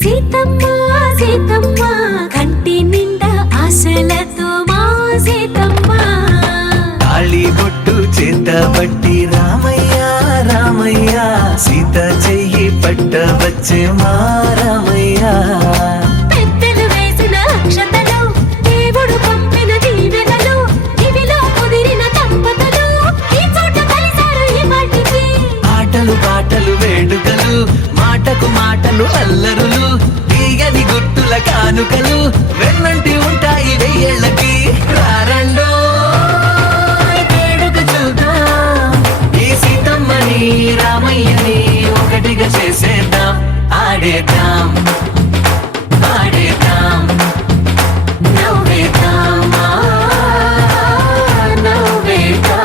సీతమ్మ సీతమ్మ కంటి నిండా ఆశలతో మా సీతమ్మ తాళి బొట్టు చేత బట్టి రామయ్య రామయ్య సీత చెయ్యి పట్ట వచ్చే మా రామయ్య పెద్దలు వేసిన అక్షతలు దేవుడు పంపిన దీవెనలు ఇవిలో కుదిరిన దంపతులు ఈ చోట కలిసారు ఈ వాటికి ఆటలు పాటలు వేడుకలు మాటకు మాటలు అల్లరులు తీయని గుట్టుల కానుకలు వెన్నంటి ఉంటాయి వెయ్యేళ్ళకి రారండో వేడుక చూద్దాం ఈ సీతమ్మని రామయ్యని ఒకటిగా చేసేద్దాం ఆడేద్దాం ఆడేద్దాం నవ్వేద్దాం నవ్వేద్దాం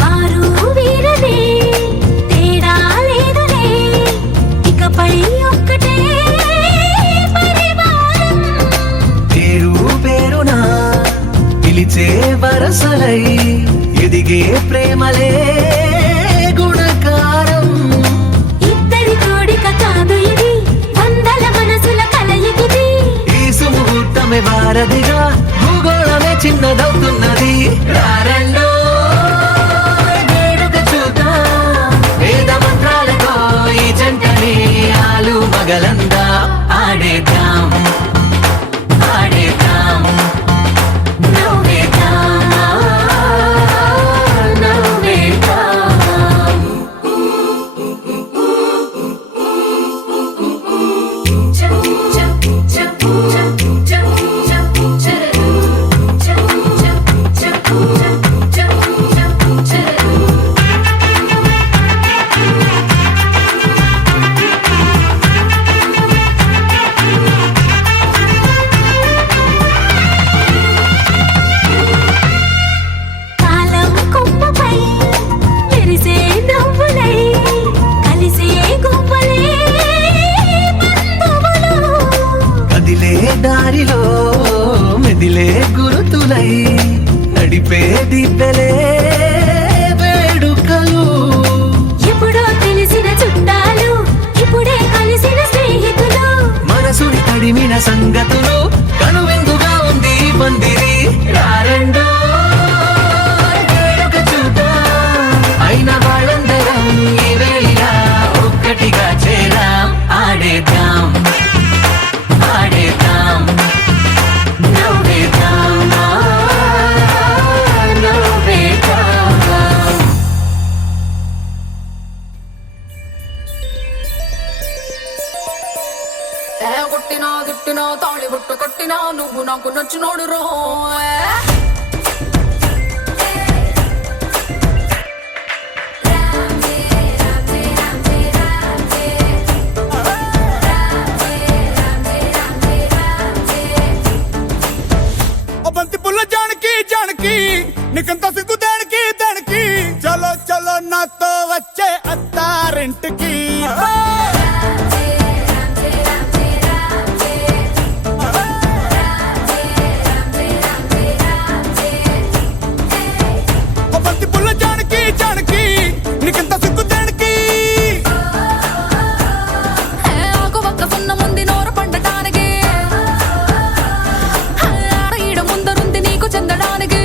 వారు వీరనే తేడా లేదులే ఇకపై ఒక్కటే పరివారం పేరు పేరునా పిలిచే వరసలై ఎదిగే ప్రేమలే గుణకారం ఇద్దరి కోడిక కాదు ఇది వందల మనసుల కలయికిది ఈ సుముహూర్తమే వారధిగా భూగోళమే చిన్నదవుతున్నది రారండో వేడుక చూద్దాం వేద మంత్రాలతో ఈ జంటని ఆలు మగలందా ఆడేద్దాం ఆడేద్దాం నవ్వేద్దాం నవ్వేద్దాం కాలం కొమ్మపై మెరిసే నవ్వులై కలిసే గువ్వలే బంధువులు కదిలే దారిలో మెదిలే గురుతులై నడిపే దిబ్బెలే వేడుకలు ఎప్పుడో తెలిసిన చుట్టాలు ఇప్పుడే కలిసిన స్నేహితులు మనసుని తడిమిన సంగతులు కనువిందుగా ఉంది ఈ పందిరి రారండో వేడుక చూద్దాం అయిన వాళ్ళందరం ఈ వేళ ఒక్కటిగా చేరాం ఆడేద్దాం ఆడేద్దాం నవ్వేద్దాం నవ్వేద్దాం కొట్టినా తిట్టినా తాళి బొట్టు కట్టినా నువ్వు నాకు నచ్చినోడు రో బంతి పుల్ల జానకి జానకి నీకంత సిగ్గు దానికి దానికి చలో చలో నాతో వచ్చే అత్తారింటికి బంతి పుల్ల జానకి జానకి నీకంత సిగ్గు దానికి ఆకు ఒక్క సున్న ముందు నోరు పండటానికి ఈడ ముందరుంది నీకు చెందడానికి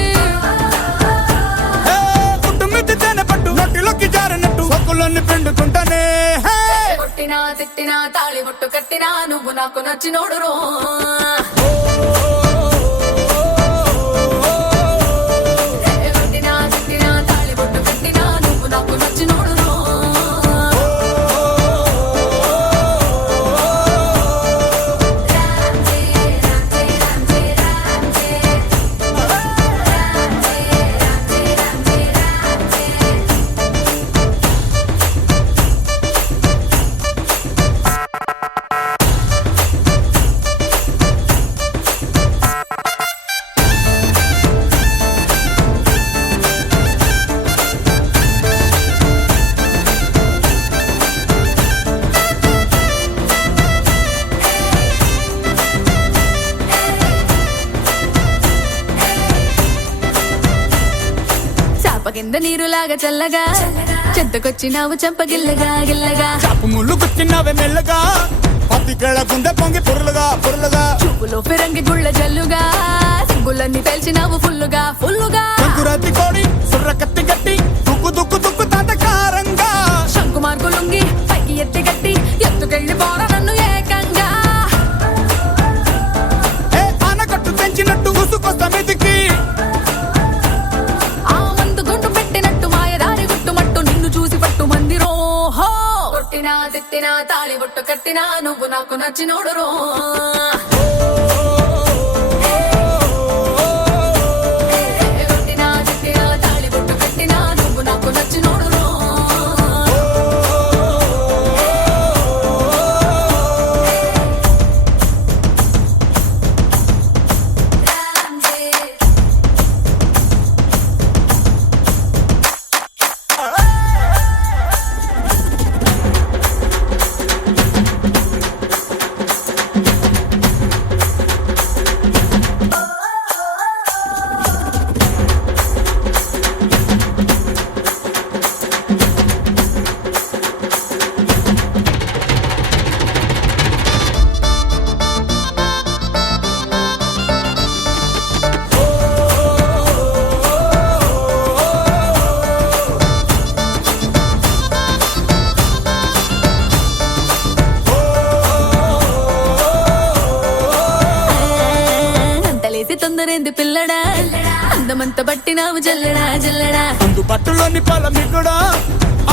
పుట్టు మిద్ది తేనె పట్టు నోటిలోకి జారినట్టు సొక్కులన్నీ పిండుకుంటానే కొట్టినా తిట్టినా తాళి బొట్టు కట్టినా నువ్వు నాకు నచ్చినోడు రో కొట్టినా తిట్టినా తాళి బొట్టు కట్టినా నువ్వు నాకు నచ్చినోడు రో చింత నీరులాగా చల్లగా చెంతకొచ్చినావు చంపగిల్లగా గిల్లగా చాపు ముళ్ళు గుచ్చినవే మెల్లగా పత్తికేళ గుండె పొంగి పొరులుగా పొరులుగా చూపులో ఫిరంగి గుళ్ళ జల్లుగా సిగ్గులన్నీ పేల్చినావు ఫుల్లుగా ఫుల్లుగా సంకురాతి కోడి సుర్ర కత్తి గట్టి దుక్కు దుక్కు దుక్కు తాతకారంగా శంకు మార్కు లుంగి పైకి ఎత్తి గట్టి ఎత్తుకెళ్ళి పోర నన్ను ఏకంగా ఏ ఆనకట్టు తెంచినట్టు ఉసుకొస్తా మెదికి ఆ మందు గుండు పెట్టినట్టు మాయదారి గుట్టుమట్టు నిన్ను చూసి పట్టు మంది రోహో కొట్టినా తిట్టినా తాళి బొట్టు కట్టినా నువ్వు నాకు నచ్చినోడు రో కొట్టినా తిట్టినా తాళి బొట్టు కట్టినా నువ్వు నాకు నచ్చినోడు రో అంతలేసి తొందరేంది పిల్లడా అందమంత బట్టినావు జల్లడా జల్లడా అందు పట్టులోని పొలం కూడా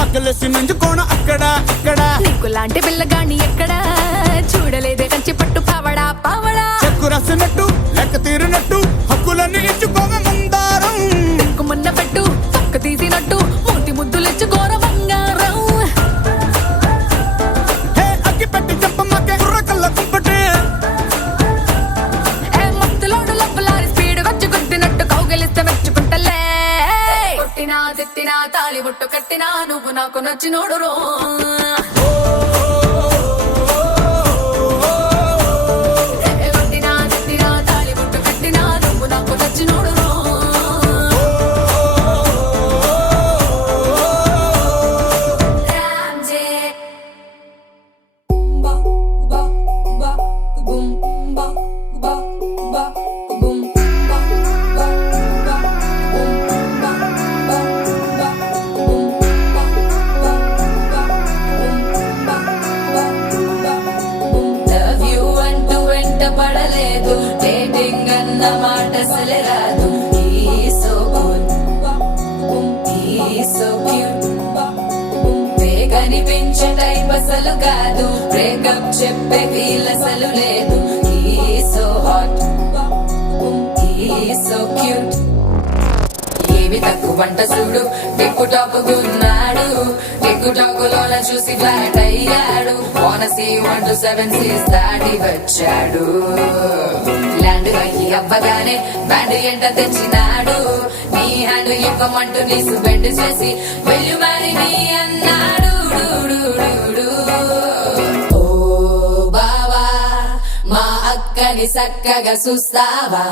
ఆకలేసి నంజుకోణ అక్కడ ఇక్కడ నీకు లాంటి పిల్లగాని ఎక్కడా చూడలేదే కంచి పట్టు పావడా పావడా చెక్కు రాసినట్టు లెక్క తీరినట్టు హక్కులన్నీ ఇచ్చుకోగా మందారం మున్న పెట్టు పక్క తీసినట్టు మూతి ముద్దులిచ్చు ఘోర బంగారం హే అగ్గి పెట్టి చెప్పమ్మకే కుర్రకల్ల కుంపటే ఏ మత్తులోడు లబ్బులారి స్పీడ్ వచ్చి గుద్దినట్టు కౌగిలిస్తే మెచ్చుకుంటలే కొట్టినా తిట్టినా తాళి బొట్టు కట్టినా నువ్వు నాకు నచ్చినోడు రో కొట్టినా తిట్టినా తాళి బొట్టు కట్టినా నువ్వు నాకు నచ్చినోడు రో లవ్ యూ అంటూ వెంట పడలేదు డేటింగ్ అన్న మాట అసలే రాదు సో క్యూట్ కనిపించే టైప్ అసలు కాదు బ్రేకప్ చెప్పే ఫీల్ అసలు లేదు సో హాట్ సో క్యూట్ ఏమి తక్కువ వంట చూడు టిక్కు టాక్ గున్నాడు టిక్కు టాక్ లోన చూసి ఫ్లాట్ అయ్యాడు వానసీ 1 to 7 సీస్ దాటి వచ్చాడు ల్యాండ్ అయ్యి అవ్వగానే బ్యాండ్ ఎంట తెచ్చినాడు నీ హ్యాండ్ ఇవ్వమంటూ నీసు బెండ్ చేసి వెళ్ళు మరి నీ అన్నాడు ఓ బావా మా అక్కని చక్కగా చూస్తావా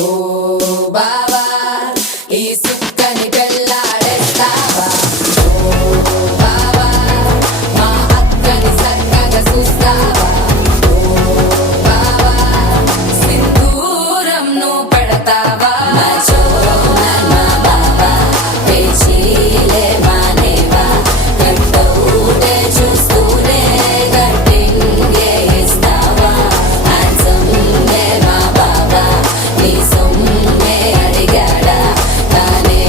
ఓ బావా ఈ సుక్కని పెళ్ళాడేస్తావా ఓ బావా మా అక్కని చక్కగా చూస్తావా ఓ బావా సింధూరం నువ్వు పడతావా మా బావా పేచీలే మానేవా కట్టౌటే చూస్తూనే కట్టింగే ఇస్తావా హ్యాండ్సమ్ మా బావా నీ సొమ్మే అడిగాడా తానే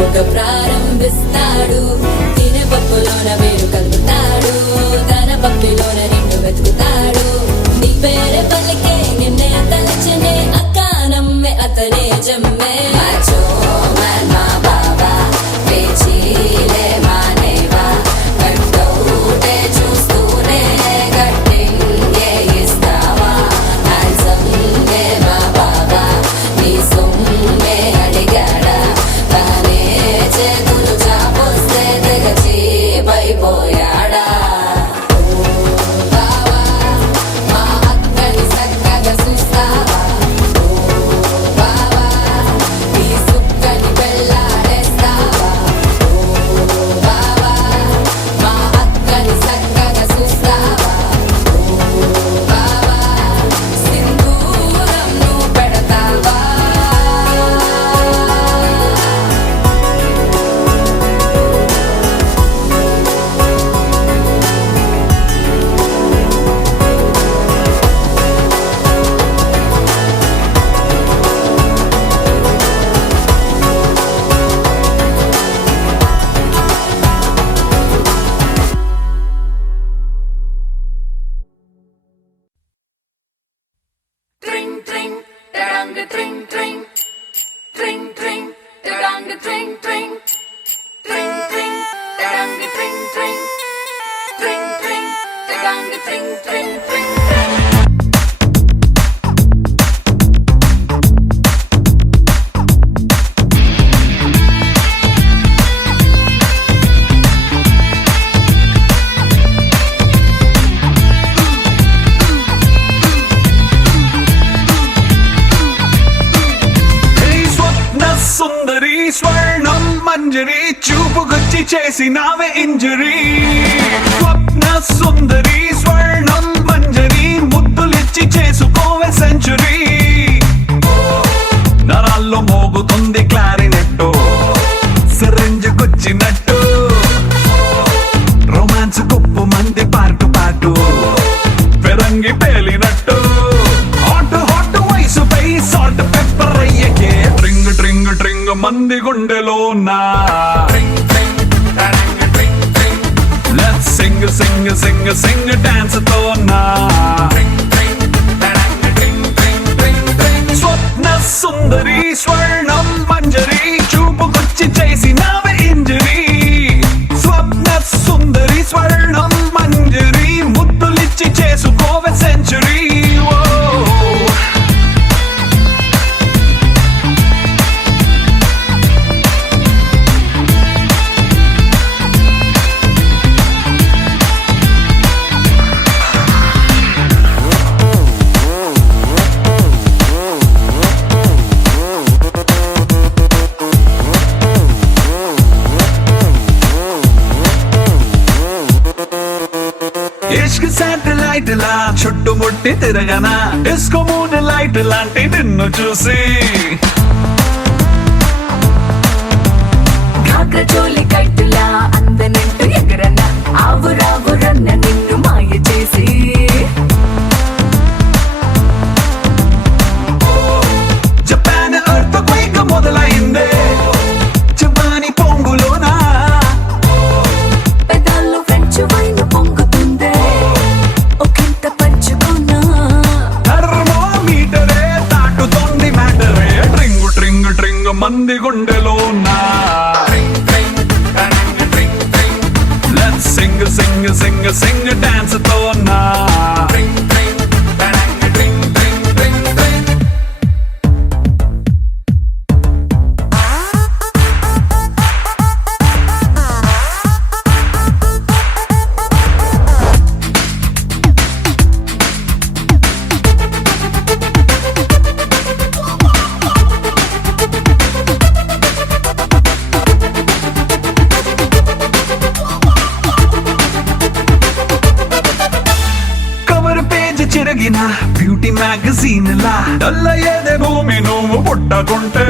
ఒక ప్రారంభిస్తాడు తినే పప్పులోన వేరు కలుపుతాడు తన పప్పిలోన నిన్ను వెతుకుతాడు నీ పేరే పలికే నిన్నే తలచనే అక్క నమ్మే అతనే జమ్మే మాచో మా బాబా పేచీలే మానేవా కట్టౌటే చూస్తూనే కట్టింగే ఇస్తావా హ్యాండ్సమ్గే మా బాబా నీ సొమ్మే అడిగాడా తానే చేతులు చాపొస్తే తెగ చీపైపోయాడా బావా మా అక్కని చక్కగా చూస్తావా బావా నీ సుక్కని పెళ్ళాడేస్తావా బావా మా అక్కని చక్కగా చూస్తావా బావా సింధూరం నువ్వు పెడతావా Tring, tring, da-dang, tring, tring. Tring, tring, da-dang, tring, tring. Tring, tring, da-dang, tring, tring. Tring, tring, da-dang, tring, tring, tring, tring. సుందరి స్వర్ణం మంజరి చూపుకొచ్చి చేసినావే ఇంజరీ స్వప్న సుందరి స్వర్ణం మంజరి ముద్దులిచ్చి చేసుకోవే సెంచురీ నరాల్లో మోగుతుంది క్లారినెట్టు సిరంజుకొచ్చినట్టు రొమాన్స్ గొప్ప మంది పాటు పాటు పెరంగి పేలినట్టు హాట్ హాట్ వయసుపై సాల్ట్ పెప్పర్ అయ్యకే ట్రింగ్ ట్రింగ్ ట్రింగ్ మంది గుండెలో నా లెట్స్ సింగ్ సింగ్ సింగ్ సింగ్ డాన్స్ తో నా స్వప్న సుందరి స్వర్ణం మంజరి చూపుకొచ్చి చేసినావే ఇంజరీ స్వప్న సుందరి స్వర్ణం మంజరి ముద్దులిచ్చి చేసుకోవే సెంచురీ ఇష్క్ శాటిలైట్ లా చుట్టుముట్టి తిరగనా డిస్కో మూన్ లైట్ లాంటి నిన్ను చూసి కాకచోలి కైటులా అందనంటూ ఎగరన ఆవురావురన్న నిన్ను మాయ చేసి జపాన్ ఎర్త్ క్వేక్ మొదలైందే జపాని పొంగులోనా పెదాల్లో ఫ్రెంచ్ వైన్ పొంగుతుందే ఒకంత పంచుకున్నా థర్మోమీటరే దాటుతోంది మ్యాటరే ట్రింగ్ ట్రింగ్ ట్రింగ్ మంది గుండెలో నా లెట్స్ సింగ్ సింగ్ సింగ్ సింగ్ డాన్స్ తో నా చిరగిన బ్యూటీ మ్యాగజైన్ లా డల్ల ఏదే భూమి నువ్వు పుట్టకుంటే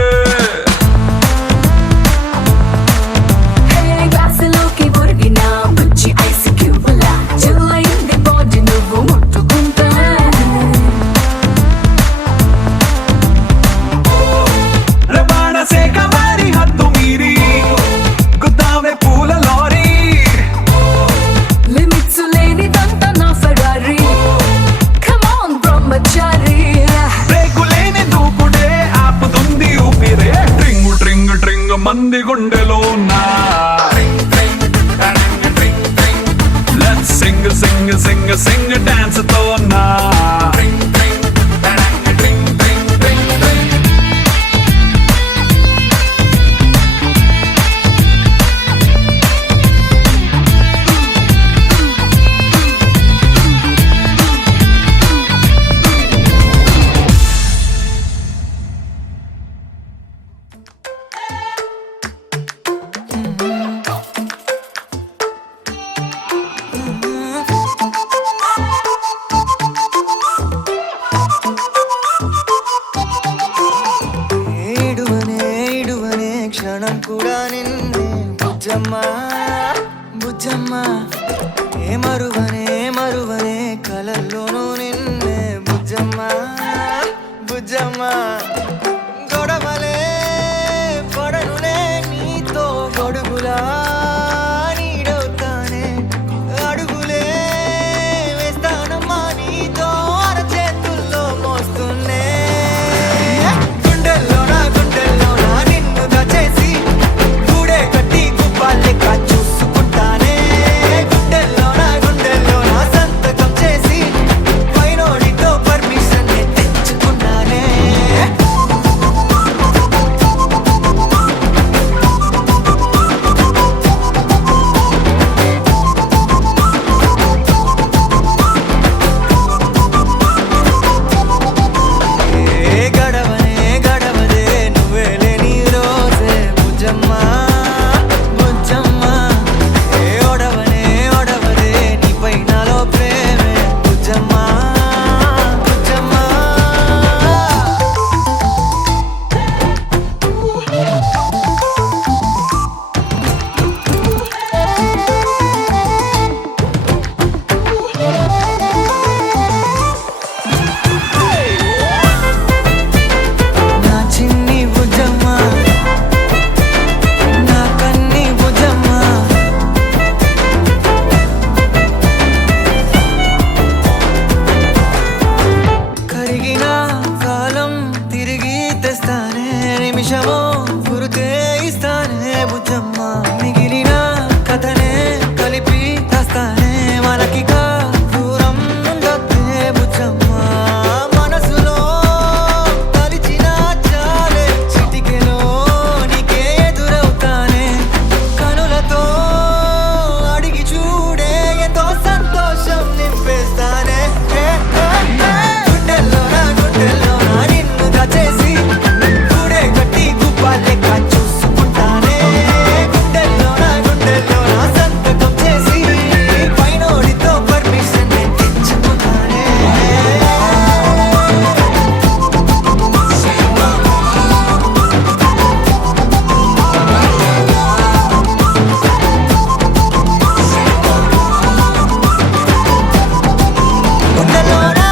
గ్లాసులోకి ఒరిగిన బుచ్చి ఐస్ క్యూబ్లా చిల్లయింది బాడీ నువ్వు ముట్టుకుంటా రవాణా శాఖ వారి హద్దు మీరి బుజ్జమ్మ ఏ మరువనే మరువనే కలల్లోనూ నిన్నే బుజ్జమ్మ బుజ్జమ్మ గొడవలే పడనులే నీతో గొడుగులా నీడవుతానే అడుగులే వేస్తానమ్మా నీతో అరచేతుల్లో మోస్తున్నే గుండెల్లోనా నిన్ను దచేసి గూడే కట్టి గుప్పాలెక్క చూసుకుంటానే గుండెల్లోనా సంతకం చేసి పైనోడితో పర్మిషన్ తెచ్చుకున్నానే ఏ గడవదే నువ్వే లేని రోజే బుజ్జమ్మ బుజ్జమ్మ ఏ ఒడవదే నీపై నాలో ప్రేమే బుజ్జమ్మ బుజ్జమ్మ నా చిన్ని బుజ్జమ్మ నా కన్ని బుజ్జమ్మ కరిగిన కాలం తిరిగి తెస్తానే నిమిషమో గురుతే ఇస్తానే బుజ్జమ్మ మిగిలిన కథనే కలిపి తెస్తానే మనకిక దూరం ఉండొద్దే బుజ్జమ్మ మనసులో తలిచిన చాలే చిటికెలో నీకే ఎదురవుతానే కనులతో అడిగి చూడే ఎంతో సంతోషం నింపేస్తానే గుండెల్లోనా నిన్ను దచేసి గూడే కట్టి గుప్పాలెక్క చూసుకుంటానే గుండెల్లోనా సంతకం చేసి పైనోడితో పర్మిషన్ తెచ్చుకున్నానే గుండెల్లోనా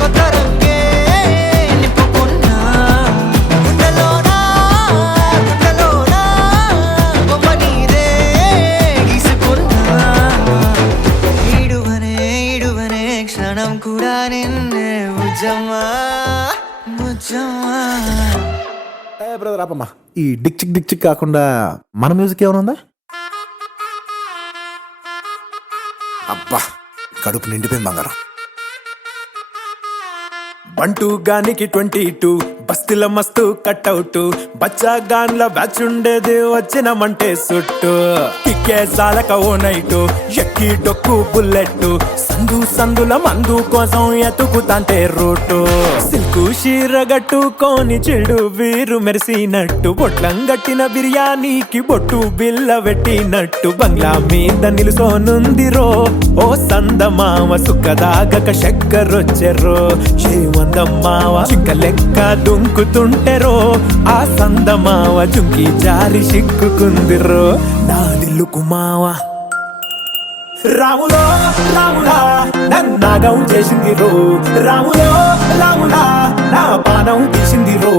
కొత్త రంగే నింపుకున్నా గుండెల్లోనా బొమ్మ నీదే గీసుకున్నా ఈడువనే క్షణం కూడా నిన్నే బుజ్జమ్మ బుజ్జమ్మ ఏ బ్రదర్ ఆపమ్మా. ఈ డిక్ చిక్ కాకుండా మన మ్యూజిక్ ఏమైనా ఉందా? అబ్బా కడుపు నిండిపోయింది బంగారం. బంటూ గానికి 22 బస్తీల మస్తు కట్అవుట్ బచ్చా గాన్ల బ్యాచ్ ఉండేది వచ్చినమంటే సుట్టు కిక్కే సాలక ఓ నైటు ఎక్కి డొక్కు బుల్లెట్ సందుల మందు కోసం ఎతుకుతాంటే రూటు సిల్కు షీరగట్టుకోని చెడు వీరు మెరిసినట్టు బొట్లం గట్టిన బిర్యానీకి బొట్టు బిల్ల పెట్టినట్టు బంగ్లా మీద నిలుసోనుందిరో ఓ సందమావ సుక్కదాగక చక్కరొచ్చెరో చేమందమ్మావ చిక్క లెక్క దుంకుతుంటెరో ఆ సందమావ జుంకి జారి సిక్కుకుందిరో నా దిల్లుకు మావ రాములో రాములా నన్నాగం చేసింది రో రాములో రాములా నా పానం తీసింది రో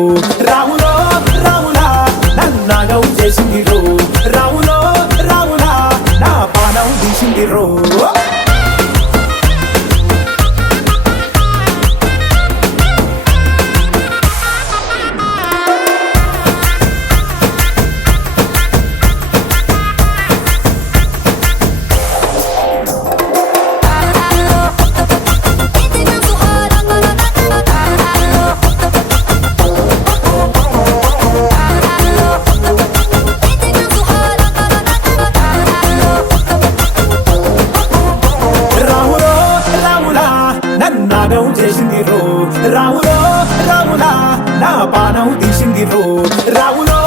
రాములో రాములా నన్నాగం చేసింది రో రాములో రాములా నా పానం తీసింది రో చేసింది రో రాములో రాములా నా పానం తీసింది రో రాములో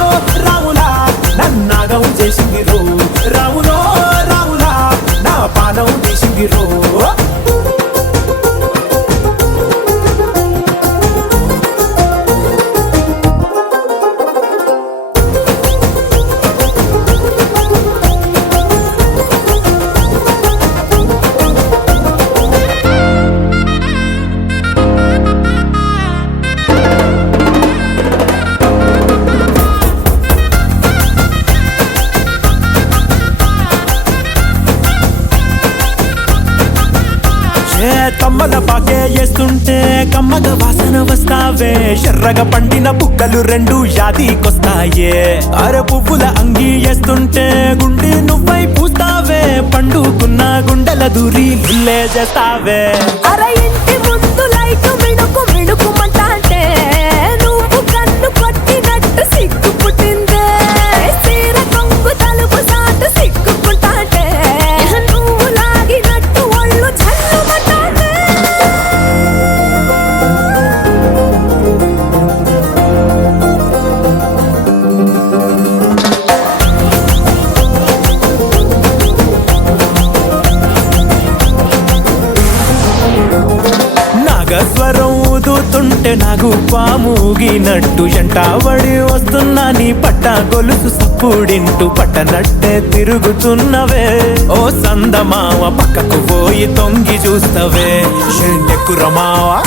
రాములా నన్నాగం చేసింది రో రాములో రాములా నా పానం తీసింది రో ఏ తమ్మల పాకే వేస్తుంటే కమ్మగ వాసన వస్తావే ఎర్రగా పండిన బుక్కలు రెండు యాదికొస్తాయే అర పువ్వుల అంగి వేస్తుంటే గుండి నువ్వై పూస్తావే పండుకున్న గుండెల దూరి లిల్లే చేస్తావే అరే ఇంటి ముందు లైట్ మిణుకు మిణుకుమంటే నువ్వు కన్ను కొట్టినట్టు సిగ్గు పుట్టిందే చీర కొంగు తలుపు సాటు సిగ్గుకుంటాంటే నువ్వు లాగినట్టు ఒళ్ళు చల్లుమంటాంటే నాగస్వరం ఊదుతుంటే నాకు పాముగినట్టు ఎంటావడి వస్తున్నా నీ పట్ట గొలుసు సప్పుడింటూ పట్టనట్టే తిరుగుతున్నవే ఓ సందమావ పక్కకు పోయి తొంగి చూస్తవే షెండెక్కురమావా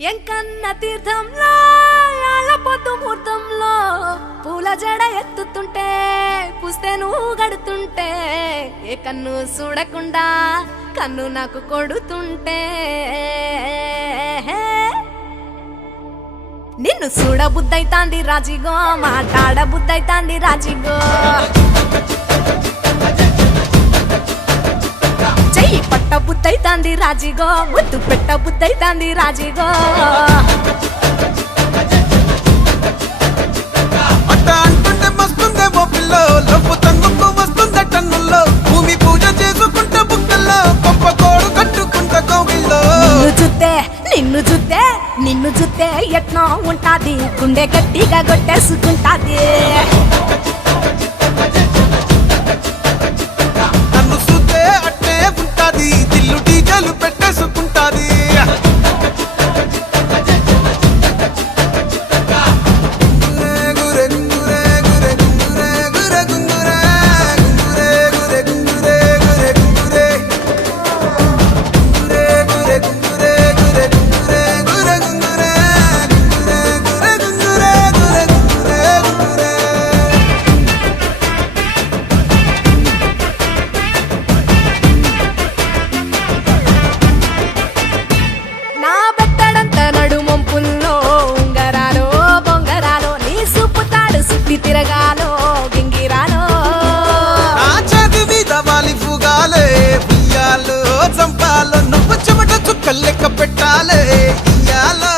ఎంకన్న తీర్థంలో పొద్దు ముహూర్తంలో పూల జడ ఎత్తుతుంటే పుస్తే నువ్వు గడుతుంటే ఏ కన్ను చూడకుండా కన్ను నాకు కొడుతుంటే నిన్ను చూడ బుద్ధైతాంది రాజిగో మాట్లాడ బుద్ధైతాంది రాజిగో చెయ్యి పట్ట బుద్ధైతాంది రాజిగో ముద్దు పెట్ట బుద్ధైతాంది రాజిగో అట్ట అంటుంటే మస్తుందేమో పిల్లో లవ్వు తన్నుకు వస్తుందే టన్నుల్లో భూమి పూజ చేసుకుంటే బుక్కల్లో గొప్ప కోడు కట్టుకుంటే కోవిల్లో నిన్ను చూస్తే ఎట్నో ఉంటాది గుండె గట్టిగా కొట్టేసుకుంటాది నన్ను చూస్తే అట్టే ఉంటాది దిల్లు డీజలు పెట్టేసుకుంటాది నా బెత్తడంత నడుమొంపుల్లో ఉంగరాలో బొంగరాలో నీ సుప్పుతాడు సుత్తి తిరగాలో గింగిరాలో నా చేతి మీద వాలి ఫుగాలే ఉయ్యాలో చంపాలో నువ్వు చెమట చుక్కలు లెక్క పెట్టాలే ఇయ్యాలో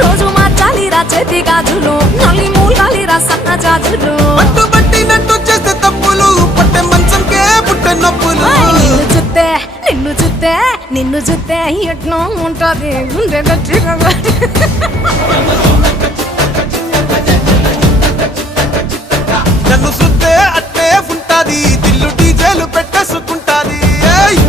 రోజు మార్చాలిరా చేతి గాజులు నల్లి మూలాలిరా సన్న జాజులు పట్టుబట్టినట్టు చేస్తే తప్పులు పట్టే మంచంకే పుట్టే నొప్పులు నిన్ను చూస్తే ఎట్నో ఉంటది గుండె గట్టిగా నన్ను సుత్తే అట్టే ఉంటాది దిల్లు డీజేలు పెట్టేసుకుంటాది ఏయ్!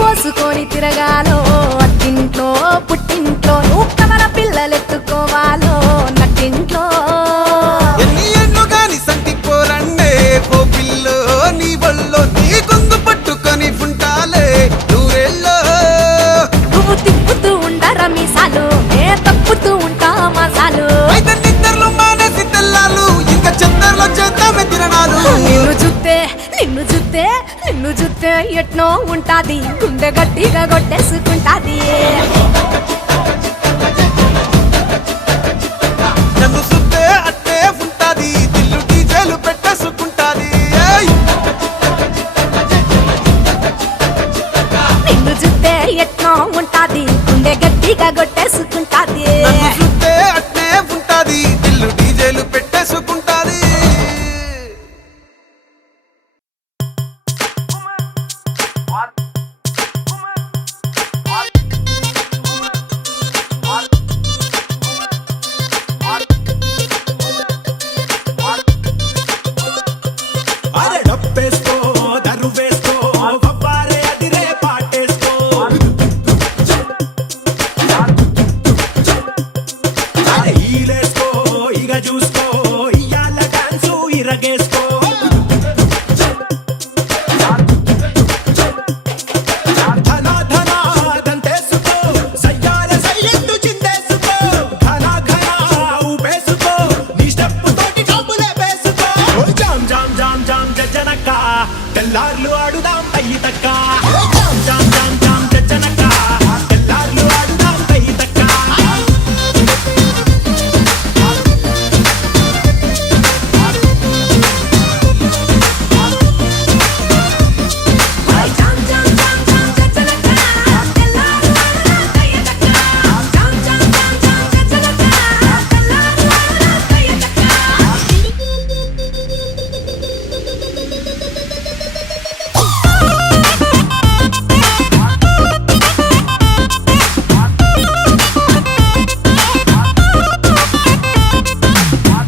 పోసుకొని తిరగాలో అట్టింట్లో పుట్టింట్లో నువ్వు కవర పిల్లలెత్తుకోవాలో నట్టింట్లో ఎన్ని ఎన్ను గాని సంటి పోరండే ఓ పిల్లో నీ వల్లో నీ గొంతు పట్టుకొని ఉంటాలే నూరెల్లో నువ్వు తిప్పుతూ ఉండరా మీసాలు నే తప్పుతూ ఉంటా మసాలు అయితే నిద్రలో మానేసి తెల్లాలు ఇంకా చెత్తర్లో చేద్దామే తిరణాలు నిన్ను చూస్తే ఎట్నో ఉంటా ఉంటాది గుండె గట్టిగా కొట్టేసుకుంటాది నన్ను సుత్తే అట్టే ఉంటాది దిల్లు డీజేలు పెట్టేసుకుంటాది ఏయ్! నిన్ను చూస్తే ఎట్నో ఉంటాది గుండె గట్టిగా కొట్టేసుకుంటాది నన్ను సుత్తే అట్టే ఉంటాది దిల్లు డీజేలు పెట్టేసుకుంటాది అరే డప్పేసుకో దరువేసుకో పప్పారే అదిరే పాటేసుకో అరే ఈలేసుకో ఇగ చూసుకో ఇయ్యాల డాన్సు ఇరగేసుకో ధన ధన దంతేసుకో సయ్యాల సయ్యత్తు చిందేసుకో ఘన ఘన ఊపేసుకో నీ స్టెప్ తోటి కబులే వేసుకో జామ్ జామ్ జామ్ జామ్ జనక తెల్లార్లు ఆడుదాం అయ్యి తక్క జామ్ జామ్ జామ్ జామ్ జనక తెల్లార్లు ఆడుదాం అయ్యి తక్క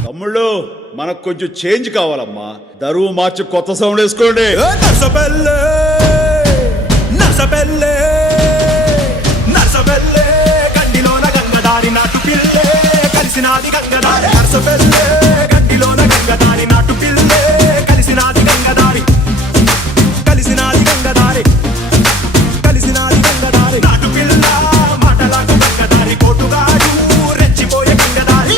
తమ్ముళ్ళు మనకు కొంచెం చేంజ్ కావాలమ్మా దరువు మార్చి కొత్త సౌండ్ వేసుకోండి నర్సబెల్లే నర్సబెల్లే నర్సబెల్లే గండిలోన గంగదారి నాటు పిల్లే కలిసినాది గంగదారి నర్సబెల్లే గండిలోన గంగదారి నాటు పిల్లే కలిసినాది గంగదారి కలిసినాది గంగదారి కలిసినాది గంగదారి నాటు పిల్ల మాటలకు గంగదారి కోటుగాడు రెచ్చిపోయే గంగదారి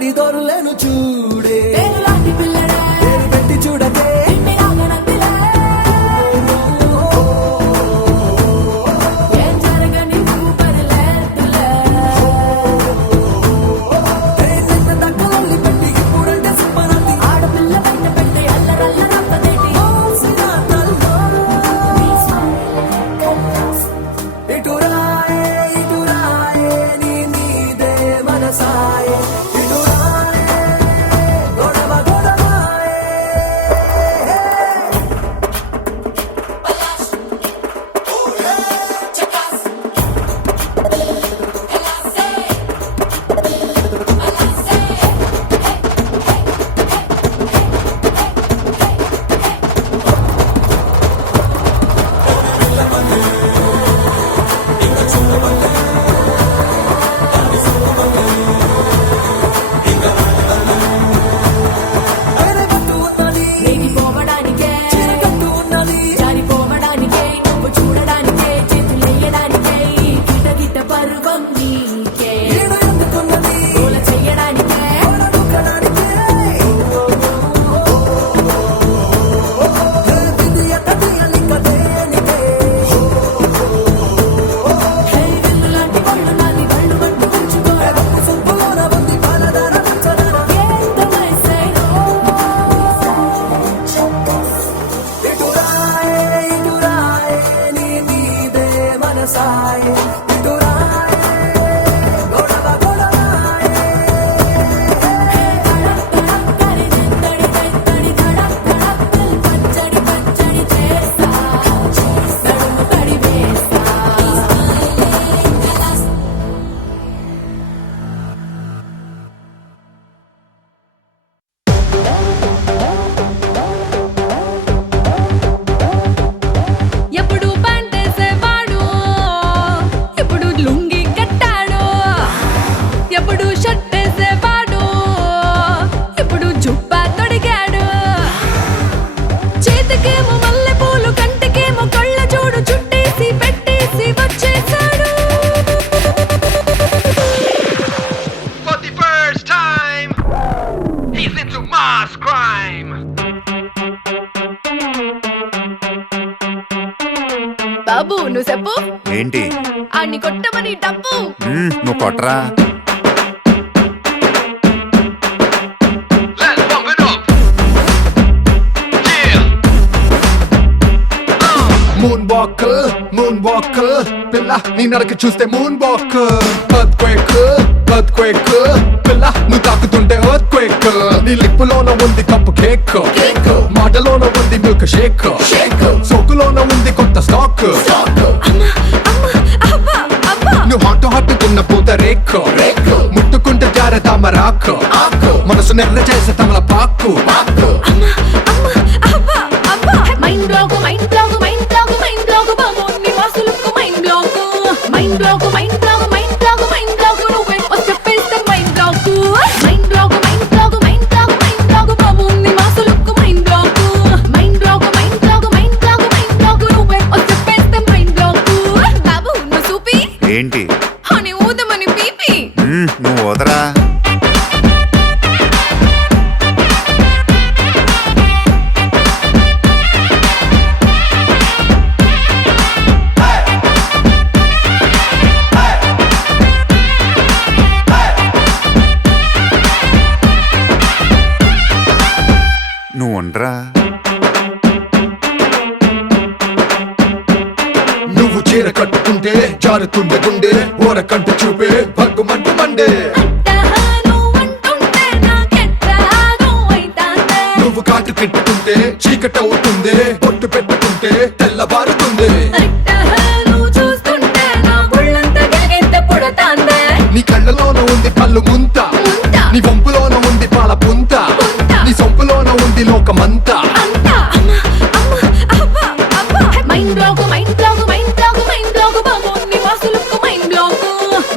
పడి దొరలేను చూడే పేరులాంటి పిల్లడే పేరు పెట్టి చూడకే నిన్ను రాగనందిలే ఏం జరగని ఊపరిలేదులే ఎంత దగ్గరల్లి పెట్టి ఇప్పుడంటే సుప్పనంది ఆడపిల్ల బయట పెట్టి అల్లరల్లరప్పదేటి ఇటు రాయే నీ నీదే మనసాయే ఇటు రాయే గొడవ గొడవాయే అరగట్టు ఉన్నది రేగిపోవడానికే చిరగట్టు ఉన్నది జారిపోవడానికే నువ్వు చూడడానికే చేతులెయ్యడానికే ఈ గిట పర్వం నీకే ఈడు ఎందుకున్నది గోల చెయ్యడానికే ఓడనుకడానికే విధియ కథయలిక దేనికే హే వెన్నులాంటి ఒళ్ళు నాది కళ్ళు పట్టు ఉంచుకో ఎదకు సొంపులోన ఉంది పాలధార వంచదన ఎంత వయసైనా ఇటు రాయే నీ నీదే మనసాయే ఇటు రాయే గొడవ గొడవాయే పచ్చడి పచ్చడి చేస్తా నడుము తడి వేస్తా ఎప్పుడు పంటేసేవాడు ఇప్పుడు లుంగి కట్టాడు ఎప్పుడు షర్ట్ వేసేవాడు ఇప్పుడు జుబ్బా తొడిగాడు చేతికేమో మల్లెపూలు కంటికేమో కళ్ళ చూడు చుట్టేసి పెట్టేసి వచ్చేసాడు For the first time, he's into mass crime. బాబు నువ్వు చెప్పు ఏంటి ఆడిని కొట్టమని డబ్బు నువ్వు కొట్టరా Let's bump it up. Yeah. Moon walk పిల్ల నీ నరక చూస్తే మూన్ వాక్ ఎర్త్క్వేక్ పిల్ల నువ్వు తాకుతుంటే ఎర్త్క్వేక్ నీ లిప్పులోన ఉంది కప్పు కేక్ మాటలోన ఉంది మిల్క్ షేక్ సోకులోన ఉంది కొత్త స్టాక్ నువ్వు హట్టుకున్న పూత రేక్ ముట్టుకుంటే జారే తామరాకు మనసు నెర్ర చేసే తమల పాకు mind block mind block mind block mind block బాబు నీ వాసులకు mind block mind block mind block mind block mind block నువ్వే చెప్పేస్తే mind block mind block mind block mind block mind block బాబు నీ వాసులకు mind block mind block mind block mind block mind block నువ్వే చెప్పేస్తే మైండ్ బ్లాక్ బాబు నువ్వు చూపి ఏంటి అని ఊదమని పీపి నువ్వు వదరా నువ్వు ఉండరా నువ్వు చీర కట్టుకుంటే జారుతుండే గుండె ఓర కంట చూపే భగ్గుమంటు మండే అట్టహాను అంటుంటే నాకెట్టాను అయితాందే నువ్వు కాటు పెట్టుకుంటే చీకటవుతుంది బొట్టు పెట్టుకుంటే తెల్లబారుతుంది అట్టహాను చూస్తుంటే నా గుళ్ళంతా గిలిగింత పుడతాందే నీ కళ్ళలోన ఉంది పళ్ళు ముంత ముంత. నీ వంపులోన ఉంది పాల పుంత పుంత. నీ సొంపులోన ఉంది లోకమంతా అంతా అబ్బా mind block mind block mind block mind block బాబు నీ వాసులకు mind block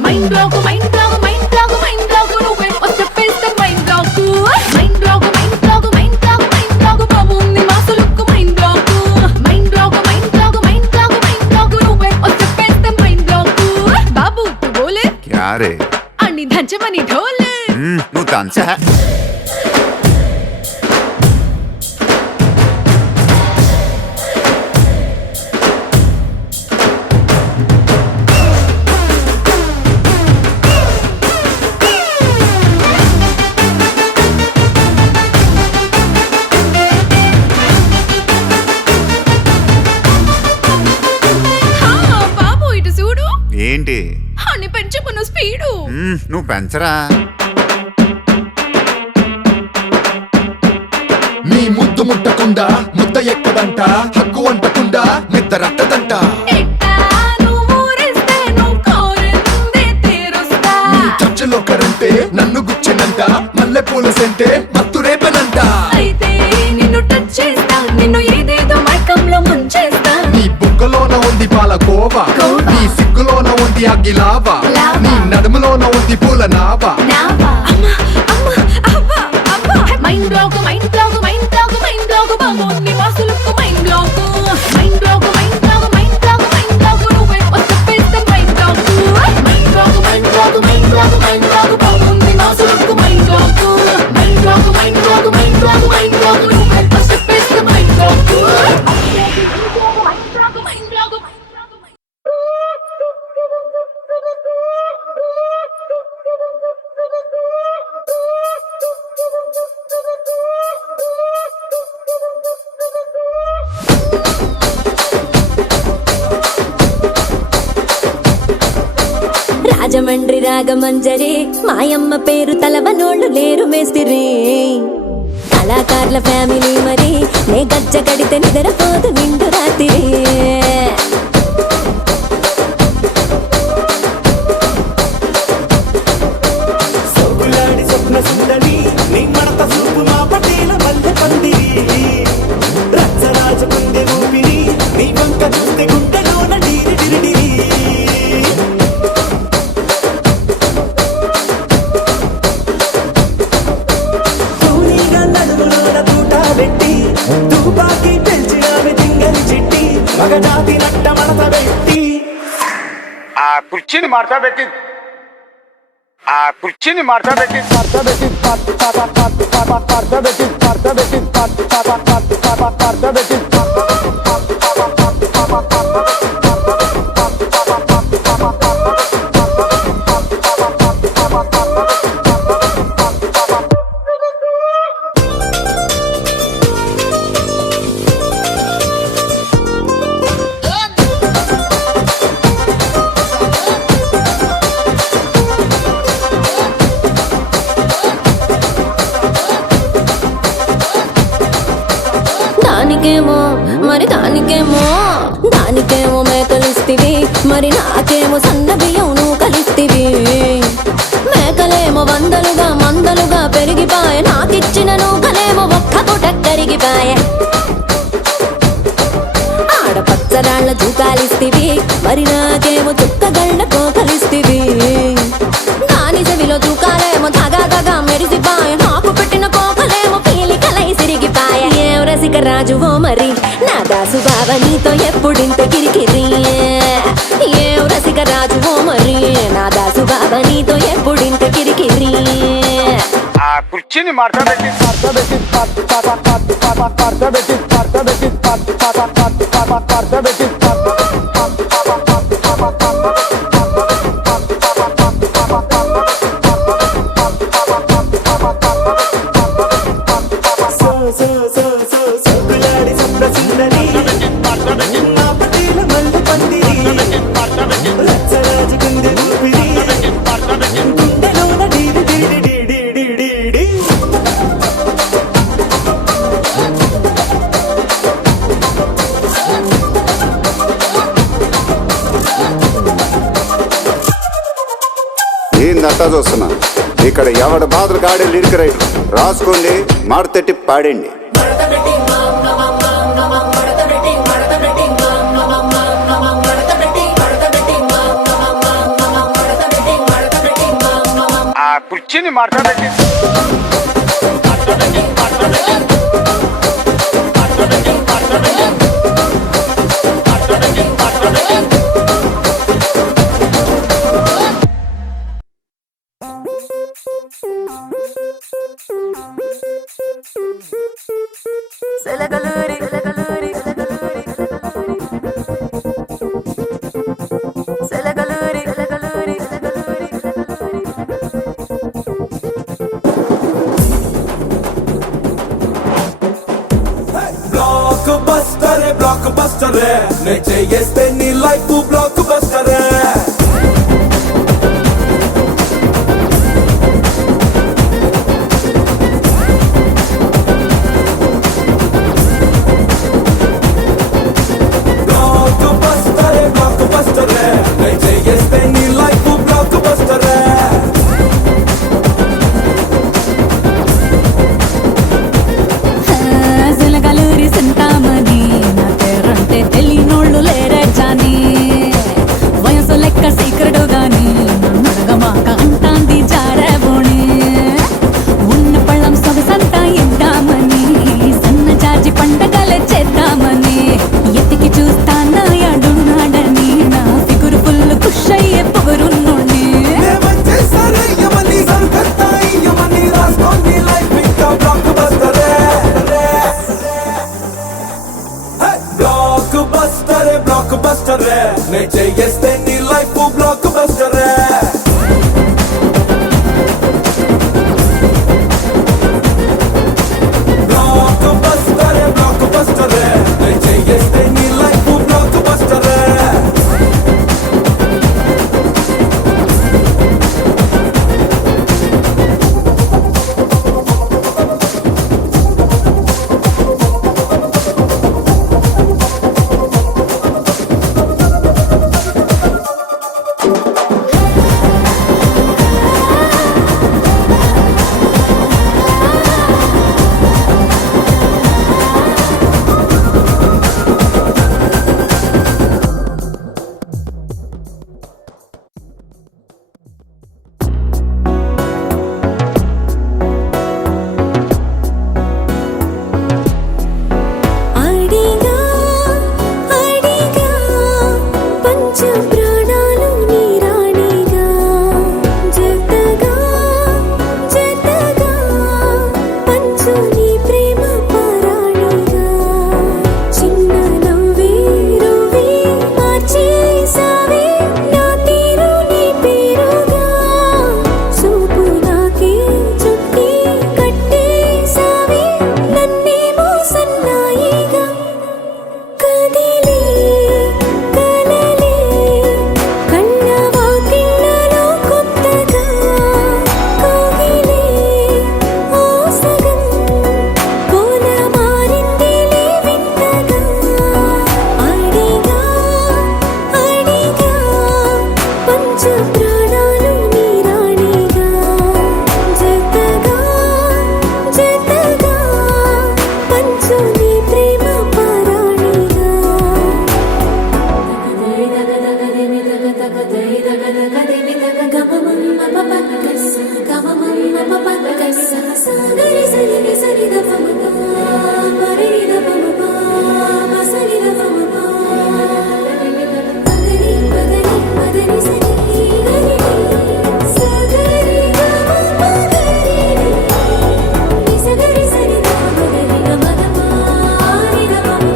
mind block mind block mind block mind block నువ్వే చెప్పేస్తే mind block mind block mind block mind block mind block బాబు నీ వాసులకు mind block mind block mind block mind block mind block నువ్వే చెప్పేస్తే మైండ్ బ్లాక్ బాబు తు బోలే క్యారే అన్ని దంచమని ఢోలే నువ్వు దంచా హా, బాబు ఇటు చూడు ఏంటి అని పెంచుకున్న స్పీడు నువ్వు పెంచరా నీ ముద్దు ముట్టకుండా ముద్ద ఎక్కదంట హక్కు అంటకుండా నిద్ర రట్టదంట ఎట్టా నువ్వు ఊరిస్తే నువ్వు కోరిందే తీరుస్తా నీ చర్చలో కరంటే నన్ను గుచ్చినంట మల్లె పూల సెంటే మత్తు రేపనంట అయితే నిన్ను టచ్ చేస్తా నిన్ను ఏదేదో మైకంలో ముంచేస్తా నీ బుగ్గలోన ఉంది పాలకోవా నీ సిగ్గులోన ఉంది అగ్గిలావా నీ నడుములోన ఉంది పూల నావా నావా అమ్మా అమ్మా అబ్బా అబ్బా mind block mind block mind block mind block బామోన్ని వాసులకు mind block mind block mind block mind block mind block నువ్వే వచ్చేస్తే mind block mind block mind block mind block mind block బామోన్ని వాసులకు mind block mind block mind block mind block mind block నువ్వే వచ్చేస్తే mind block mind block mind block Rajahmundry రాగమంజరి మాయమ్మ పేరు తలవనోళ్ళు లేరు మేస్తిరి కళాకారుల ఫ్యామిలీ మరి నే గజ్జ కడితే నిద్రపోదు నిండు రాత్రి సొగులాడి స్వప్న సుందరి నీ మడత చూపు మా పటేల మల్లె పందిరి రచ్చరాజు కుందె ఊపిరి నీ వంక చూస్తే గుండెలోన డీరి డిరిడిరి తూనీగా నడుములోన తూట పెట్టి తుపాకి పెంచినామె తింగని చిట్టి మగజాతి నట్ట మడత పెట్టి ఆ కుర్చీని మార్చా పెట్టి ఆ కుర్చీని మార్చా పెట్టి దానికేమో మరి దానికేమో మేకలిస్తివి మరి నాకేమో సన్న బియ్యం నువ్వు కలిస్తివి మేకలేమో వందలుగా మందలుగా పెరిగిపాయ నాకిచ్చిన నూకలేమో ఒక్క పూట కరిగిపాయ ఆడపచ్చరాళ్ళ దూకాలిస్తివి మరి నాకేమో చుక్కగళ్ళ కోకలిస్తివి దాని చెవిలో దూకాలేమో తగా తగా మెరిసిపాయ నాకు పెట్టిన కోకలేమో పీలికలై సిరిగిపాయ ఏం రసిక రాజువో మరి నా దాసు బావ నీతో ఎప్పుడింత కిరికిరి ఏం రసిక రాజువో మరి నా దాసు బావ నీతో ఎప్పుడింత కిరికిరి ఆ కుర్చీని మార్చా పెట్టి సొగులాడి స్వప్న సుందరి మా పటేల మల్లె పందిరి రచ్చరాజు కుందె ఊపిరి గుండెలోన డీడి డీడి డీడి డీడి డీ ఏందంతా చూస్తున్నా ఇక్కడ ఎవడ బాధలు కాడే లిరిక్ రైటర్ రాసుకోండి మాడతెట్టి పాడండి ఆ కుర్చీని మార్చా పెట్టి నే చేస్తే నీ లైఫ్ బ్లాక్ బస్టరే బ్లాక్ బస్టరే నే చేస్తే నీ లైఫ్ బ్లాక్ బస్టరే జలగలూరి సింతామణి నా పేరంటే తెలియనోళ్ళు లేరే జాని వయసు లెక్క సీక్రెట్ గాని నన్ను అడగమాక అంటాంది జారబోణి ఉన్న పళ్ళం సొగసంతా ఇద్దామని సన్న జాజి పండగలే చేద్దామని ఎత్తికి చూస్తానా అడున్నాడని నా ఫిగురు ఫుల్ ఖుష్ అయ్యే పొగరున్నోని బ్లాక్ బస్టరే నే చేస్తే నీ లైఫ్ బ్లాక్ బస్టరే బ్లాక్ బస్టరే నే చేస్తే నీ లైఫ్ బ్లాక్ బస్టరే అడిగా అడిగా పంచ ప్రాణాలు నీ రాణిగా జతగా జతగా పంచు నీ ప్రేమ పరాణిగా చిన్న నవ్వే రువే మార్చేసావే నా తీరు నీ పేరుగా చూపు నాకే చుట్టి కట్టేసావే నన్నేమో సన్నాయిగా కదిలే కలలే కన్న వాకిళ్ళలో కొత్తగా కోగిలే ఓ సగం పూల మారిందిలే వింతగా అడిగా అడిగా పంచ ప్రాణాలు నీ రాణిగా జతగా జతగా పంచు నీ ప్రేమ పరాణిగా సగరి సరి సరి ద పమ మరి ద పమ సరి ద పమ పదని పదని పదని సరి గరి సగరి గమ పగరి సగరి సరి ద పగరి గమ ద పారి ద పమ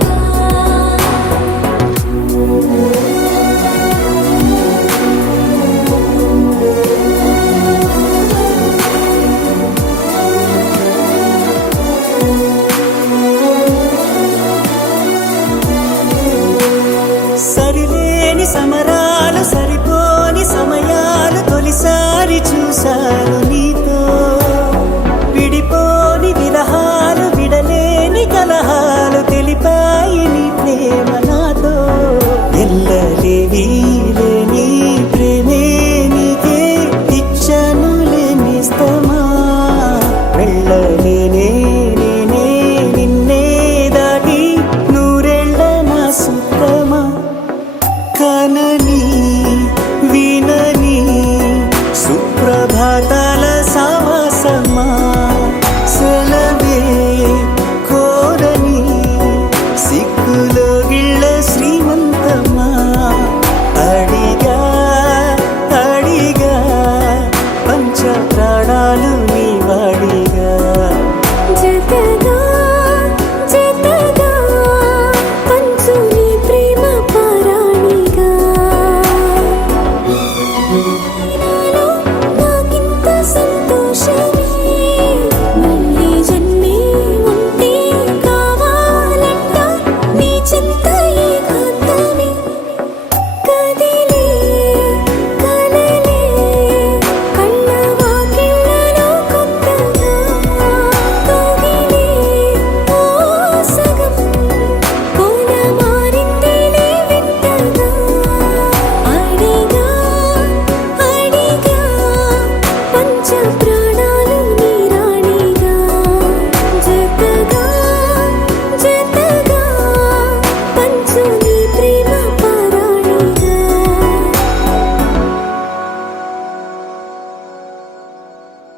సరిలేని సమర